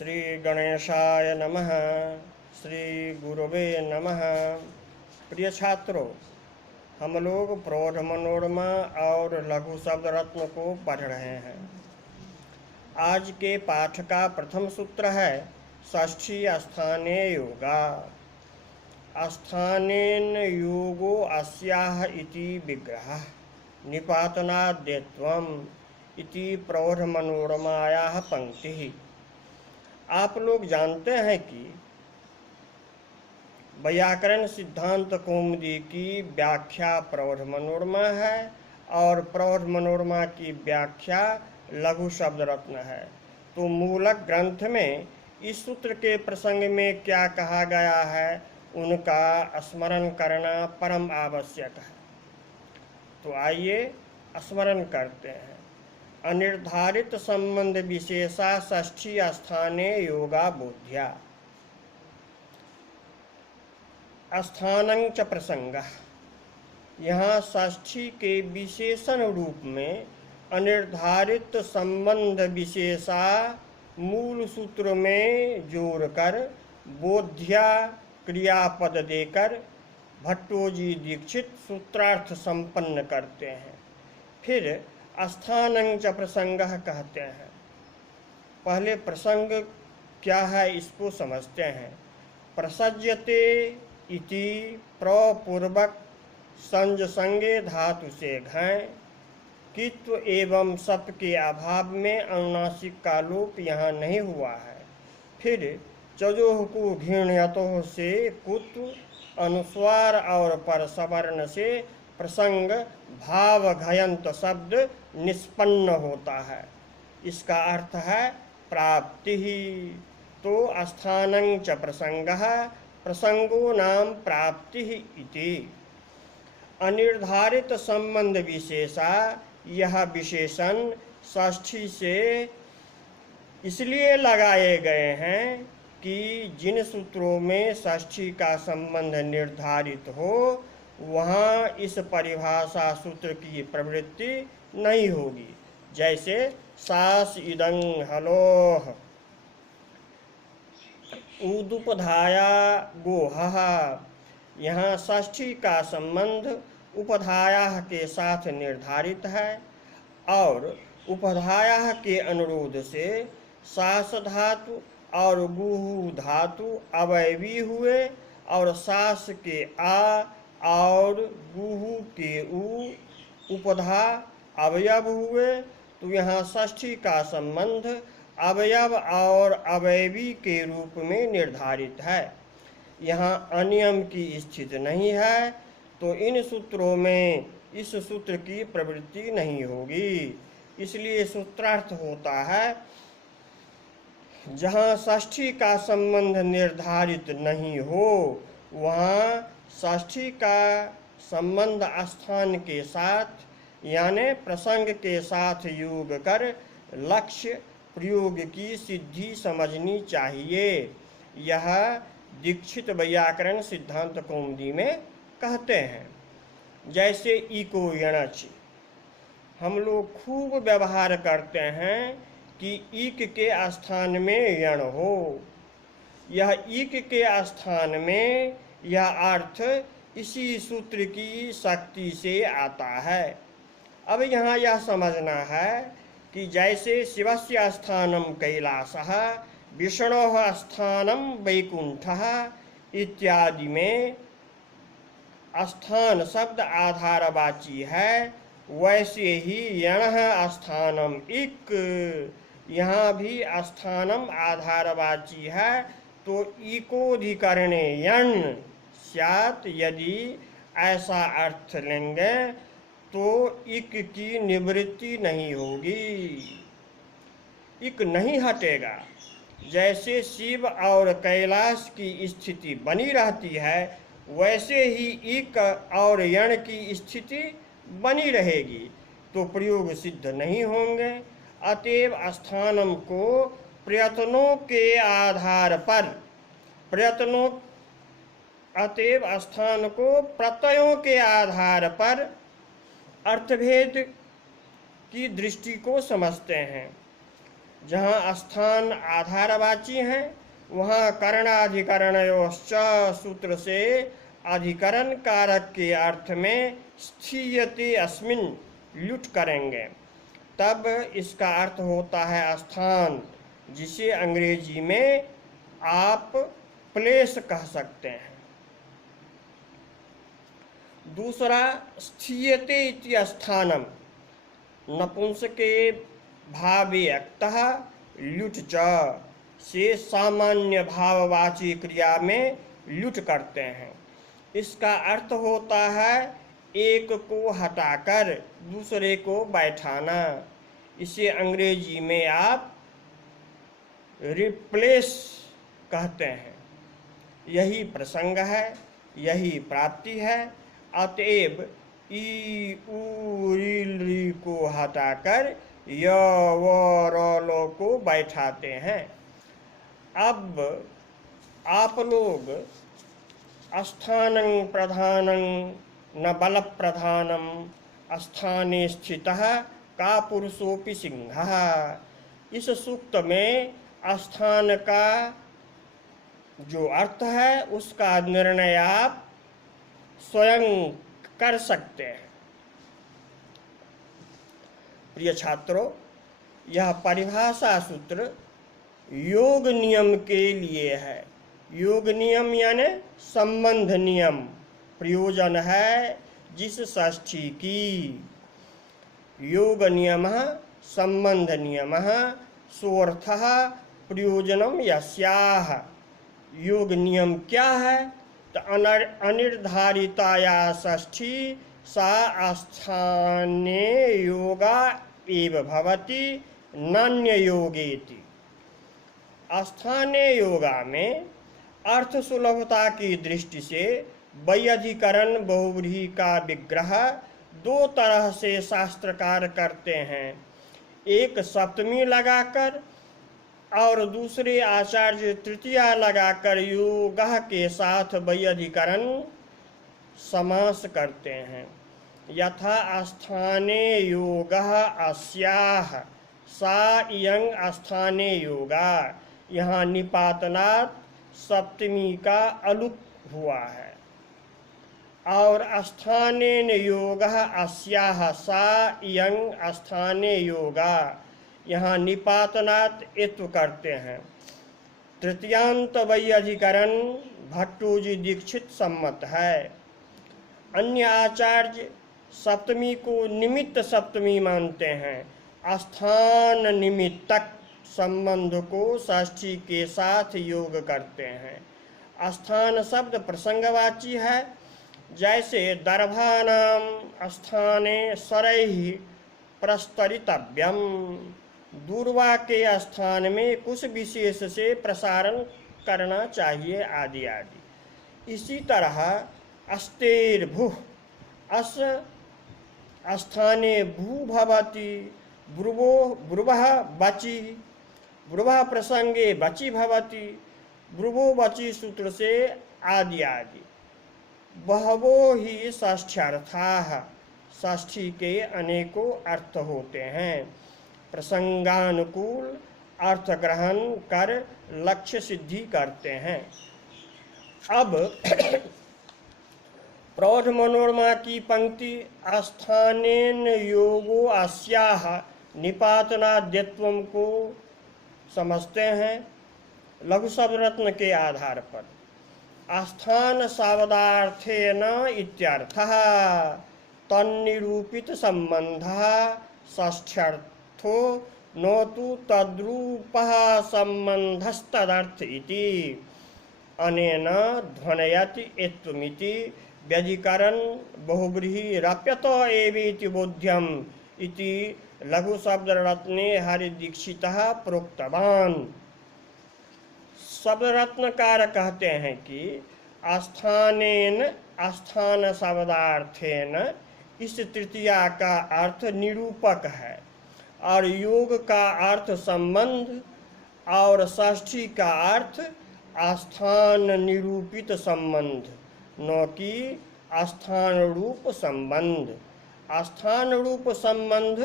श्री गणेशाय नमः। श्री गुरुवे नमः। प्रिय छात्रों, हम लोग प्रौढ़ मनोरमा और लघु शब्द रत्न को पढ़ रहे हैं। आज के पाठ का प्रथम सूत्र है षष्ठी स्थाने योगा। स्थानेन योगो अस्याः इति विग्रहः निपातनाद्यत्वम् इति प्रौढ़ मनोरमायाः पंक्ति। आप लोग जानते हैं कि व्याकरण सिद्धांत कौमुदी की व्याख्या प्रौढ़ मनोरमा है और प्रौढ़ मनोरमा की व्याख्या लघु शब्द रत्न है। तो मूलक ग्रंथ में इस सूत्र के प्रसंग में क्या कहा गया है उनका स्मरण करना परम आवश्यक है। तो आइए स्मरण करते हैं। अनिर्धारित संबंध विशेषा षष्ठी स्थाने योगा बोध्या। स्थानं च प्रसंगः। यहाँ षष्ठी के विशेषण रूप में अनिर्धारित संबंध विशेषा मूल सूत्र में जोड़कर बोध्या क्रियापद देकर भट्टोजी दीक्षित सूत्रार्थ संपन्न करते हैं। फिर स्थानं च प्रसंगः कहते हैं। पहले प्रसंग क्या है इसको समझते हैं। प्रसज्यते इति प्रपूर्वक संज संगे धातु से घय कित्व एवं सप के अभाव में अनुनासिक का लोप यहाँ नहीं हुआ है। फिर चजोह को घृण्यतोह से कुत्व अनुस्वार और पर सवर्ण से प्रसंग भाव घयंत शब्द निष्पन्न होता है। इसका अर्थ है प्राप्ति ही। तो स्थानं च प्रसंगः प्रसंगो नाम प्राप्ति इति। अनिर्धारित संबंध विशेषा यह विशेषण षष्ठी से इसलिए लगाए गए हैं कि जिन सूत्रों में षष्ठी का संबंध निर्धारित हो वहाँ इस परिभाषा सूत्र की प्रवृत्ति नहीं होगी। जैसे सास इदं हलोह, उदुपधाया गोहः। यहाँ षष्ठी का संबंध उपधाया के साथ निर्धारित है और उपधाया के अनुरोध से सास धातु और गुहु धातु अवयवी हुए और सास के आ और गुहु के उ उपधा अवयव हुए। तो यहाँ षष्ठी का संबंध अवयव और अवयवी के रूप में निर्धारित है। यहाँ अनियम की स्थिति नहीं है। तो इन सूत्रों में इस सूत्र की प्रवृत्ति नहीं होगी। इसलिए सूत्रार्थ होता है जहाँ षष्ठी का संबंध निर्धारित नहीं हो वहाँ षष्ठी का संबंध स्थान के साथ यानी प्रसंग के साथ योग कर लक्ष्य प्रयोग की सिद्धि समझनी चाहिए। यह दीक्षित व्याकरण सिद्धांत कौमुदी में कहते हैं। जैसे इको यणच हम लोग खूब व्यवहार करते हैं कि ईक के स्थान में यण हो। यह ईक के स्थान में यह अर्थ इसी सूत्र की शक्ति से आता है। अब यहाँ यह समझना है कि जैसे शिवस्य स्थानम कैलासः विष्णोः स्थानम वैकुंठः इत्यादि में स्थान शब्द आधारवाची है, वैसे ही यणः स्थानम इक यहाँ भी स्थानम आधारवाची है। तो इकोधिकरणे यण स्यात्। यदि ऐसा अर्थ लेंगे तो इक की निवृत्ति नहीं होगी, इक नहीं हटेगा। जैसे शिव और कैलाश की स्थिति बनी रहती है वैसे ही इक और यण की स्थिति बनी रहेगी। तो प्रयोग सिद्ध नहीं होंगे। अतएव स्थानम को प्रयत्नों के आधार पर अतएव स्थान को प्रत्ययों के आधार पर अर्थभेद की दृष्टि को समझते हैं। जहाँ स्थान आधारवाची हैं वहाँ करणाधिकरणयोश्च सूत्र से अधिकरण कारक के अर्थ में स्थीयते अस्मिन् लुट करेंगे, तब इसका अर्थ होता है स्थान, जिसे अंग्रेजी में आप प्लेस कह सकते हैं। दूसरा, स्थीयते इति स्थानम नपुंसके भावे अक्तः लुट च से सामान्य भाववाची क्रिया में लुट करते हैं। इसका अर्थ होता है एक को हटाकर दूसरे को बैठाना। इसे अंग्रेजी में आप रिप्लेस कहते हैं। यही प्रसंग है, यही प्राप्ति है। अतएव ई उ री को हटाकर य व र लो को बैठाते हैं। अब आप लोग स्थानं प्रधानं न बल प्रधानम स्थाने स्थितः का पुरुषोपि सिंहः, इस सूक्त में स्थान का जो अर्थ है उसका निर्णय आप स्वयं कर सकते हैं। प्रिय छात्रों, यह परिभाषा सूत्र योग नियम के लिए है। योग नियम यानी संबंध नियम प्रयोजन है जिस षष्ठी की। योग नियमः संबंध नियमः सोऽर्थः प्रयोजनम यस्याः। योग नियम क्या है? तो अनिर्धारिताया षष्ठी सा स्थाने योगा एव भवति नान्य योगेति। स्थाने योगा में अर्थ सुलभता की दृष्टि से वैयाधिकरण बहुव्रीहि का विग्रह दो तरह से शास्त्रकार करते हैं, एक सप्तमी लगाकर और दूसरे आचार्य तृतीया लगाकर योगः के साथ वैयाधिकरण समास करते हैं। यथा स्थाने योगः अस्याः सा इयं स्थाने योगा, यहाँ निपातनात् सप्तमी का अलुप हुआ है। और स्थानेन योगः अस्याः सा इयं स्थाने योगा, यहाँ निपातनात् इत्व करते हैं। तृतीयांत वैयाधिकरण भट्टोजी दीक्षित सम्मत है। अन्य आचार्य सप्तमी को निमित्त सप्तमी मानते हैं। स्थान निमित्तक संबंध को षष्ठी के साथ योग करते हैं। स्थान शब्द प्रसंगवाची है, जैसे दर्भानां स्थाने सरैः प्रस्तरितव्यम, दूर्वा के स्थान में कुछ विशेष से प्रसारण करना चाहिए आदि आदि। इसी तरह अस्तेर्भुः अस स्थाने भू भवति, ब्रुवो ब्रुवः बचि, ब्रुवः प्रसंगे बचि भवति, ब्रुवो बचि सूत्र से आदि आदि। बहवो ही षष्ठ्यर्थाः, षष्ठी के अनेकों अर्थ होते हैं। प्रसंगानुकूल अर्थ ग्रहण कर लक्ष्य सिद्धि करते हैं। अब प्रौढ़ मनोरमा की पंक्ति स्थानेन योगो अस्याः निपातनाद्यत्वम को समझते हैं लघु शब्द रत्न के आधार पर। स्थान शब्दार्थेन इत्यर्थः तन्निरूपित संबंधः षष्ठ्यर्थो न तु तद्रूपः संबंधस्तदर्थ इति अनेन ध्वनयति इत्वमिति व्यधिकरण बहुव्रीहि रप्यत एवेति बोध्यम इति लघु शब्द रत्ने हरिदीक्षितः प्रोक्तवान। शब्द रत्नकार कहते हैं कि स्थानेन स्थान शब्दार्थेन इस तृतीया का अर्थ निरूपक है और योग का अर्थ संबंध और षष्ठी का अर्थ स्थान निरूपित संबंध, न कि स्थान रूप संबंध। स्थान रूप संबंध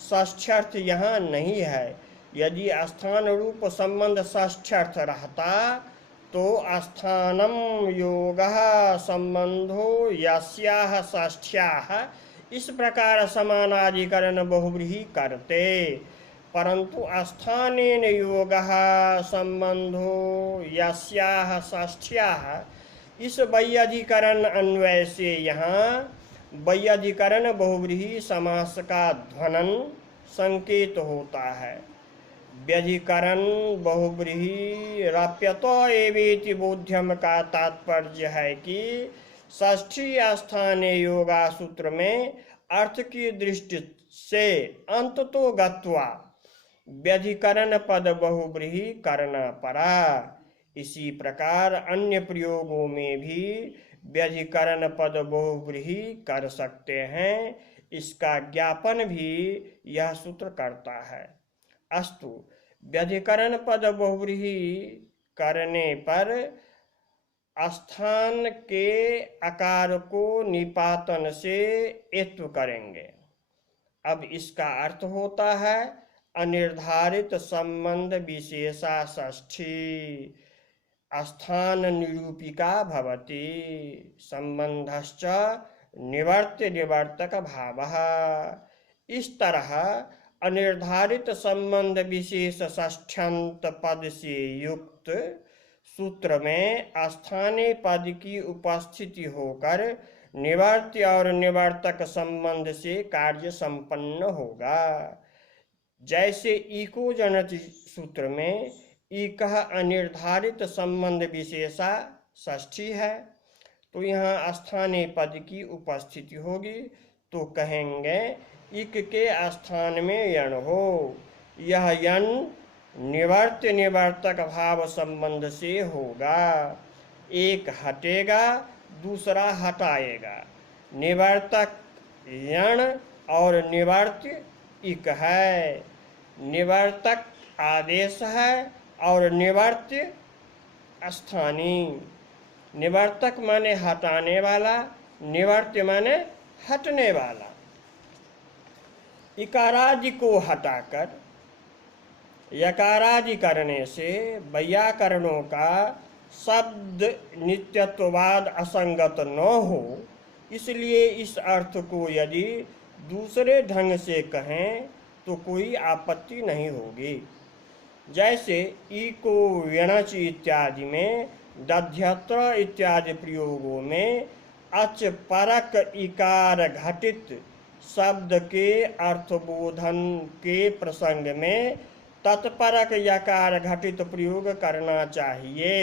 षष्ठ्यर्थ यहाँ नहीं है, यदि स्थान रूप संबंध षष्ठ्यर्थ रहता तो स्थानम योगः संबंधो यस्याः षष्ठ्याः इस प्रकार समानाधिकरण बहुव्रीहि करते, परंतु स्थानेन योगः संबंधो यस्याः षष्ठ्याः इस वैयाधिकरण अन्वय से यहाँ वैयाधिकरण बहुव्रीहि समास का ध्वनन संकेत होता है। व्यधिकरण बहुव्रीहि रप्यतो एवेति बोध्यम का तात्पर्य है कि षष्ठी स्थाने योगा सूत्र में अर्थ की दृष्टि से अंततो गत्वा व्यधिकरण पद बहुव्रीहि करना पड़ा। इसी प्रकार अन्य प्रयोगों में भी व्यधिकरण पद बहुव्रीहि कर सकते हैं, इसका ज्ञापन भी यह सूत्र करता है। अस्तु, व्यधिकरण पद बहुव्रीहि करने पर स्थान के आकार को निपातन से एत्व करेंगे। अब इसका अर्थ होता है अनिर्धारित संबंध विशेषा षष्ठी स्थान निरूपिका भवति संबंधश्च निवर्त्य निवर्तक भावः। इस तरह अनिर्धारित संबंध विशेष षष्ठ्यंत पद से युक्त सूत्र में स्थानीय पद की उपस्थिति होकर निवर्त्य और निवर्तक संबंध से कार्य संपन्न होगा। जैसे इको जनति सूत्र में इकः अनिर्धारित संबंध विशेषा षष्ठी है, तो यहाँ स्थानीय पद की उपस्थिति होगी तो कहेंगे इक के स्थान में यण हो। यह यण निवर्त्य निवर्तक भाव संबंध से होगा। एक हटेगा, दूसरा हटाएगा। निवर्तक यण और निवर्त्य इक है। निवर्तक आदेश है और निवर्त्य स्थानीय। निवर्तक माने हटाने वाला, निवर्त्य माने हटने वाला। इकारादि को हटाकर यकारादि करने से वैयाकरणों का शब्द नित्यत्ववाद असंगत न हो, इसलिए इस अर्थ को यदि दूसरे ढंग से कहें तो कोई आपत्ति नहीं होगी। जैसे इको व्यणच इत्यादि में दध्यत्र इत्यादि प्रयोगों में अच परक इकार घटित शब्द के अर्थबोधन के प्रसंग में तत्परक यकार घटित प्रयोग करना चाहिए।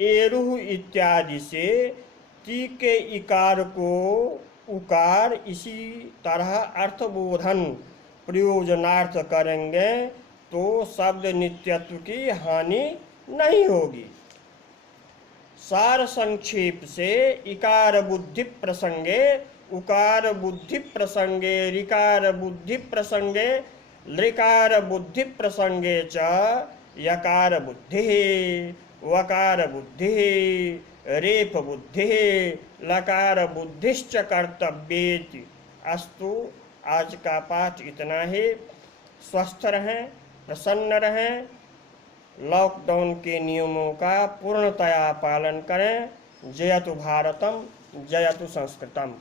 एरुह इत्यादि से ती के इकार को उकार इसी तरह अर्थबोधन प्रयोजनार्थ करेंगे तो शब्द नित्यत्व की हानि नहीं होगी। सार संक्षेप से इकार बुद्धि प्रसंगे उकार बुद्धि प्रसंगे ऋकार बुद्धि प्रसंगे लृकार बुद्धि प्रसंगे च यकार बुद्धि वकार बुद्धि रेफ बुद्धि लकार बुद्धिश्च कर्तव्येति। अस्तु, आज का पाठ इतना ही। स्वस्थ रहें, प्रसन्न रहें, लॉकडाउन के नियमों का पूर्णतया पालन करें। जयतु भारतम, जयतु संस्कृतम।